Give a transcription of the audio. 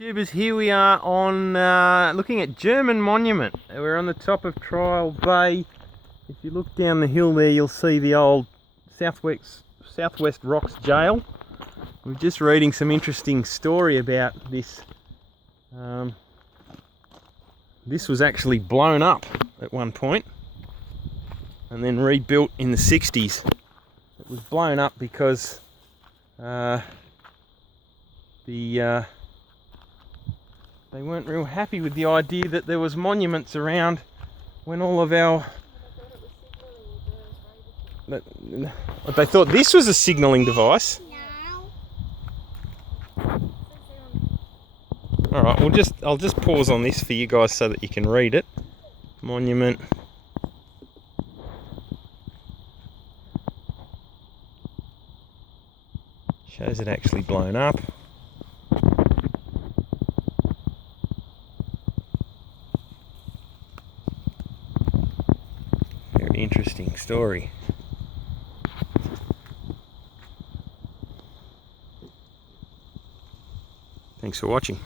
Tubers, here we are on looking at German Monument. We're on the top of Trial Bay. If you look down the hill there, you'll see the old Southwest Rocks Jail. We're just reading some interesting story about this. This was actually blown up at one point and then rebuilt in the 60s. It was blown up because they weren't real happy with the idea that there was monuments around when all of our... They thought this was a signalling device. Alright, I'll just pause on this for you guys so that you can read it. Monument. Shows it actually blown up. Very interesting story. Thanks for watching.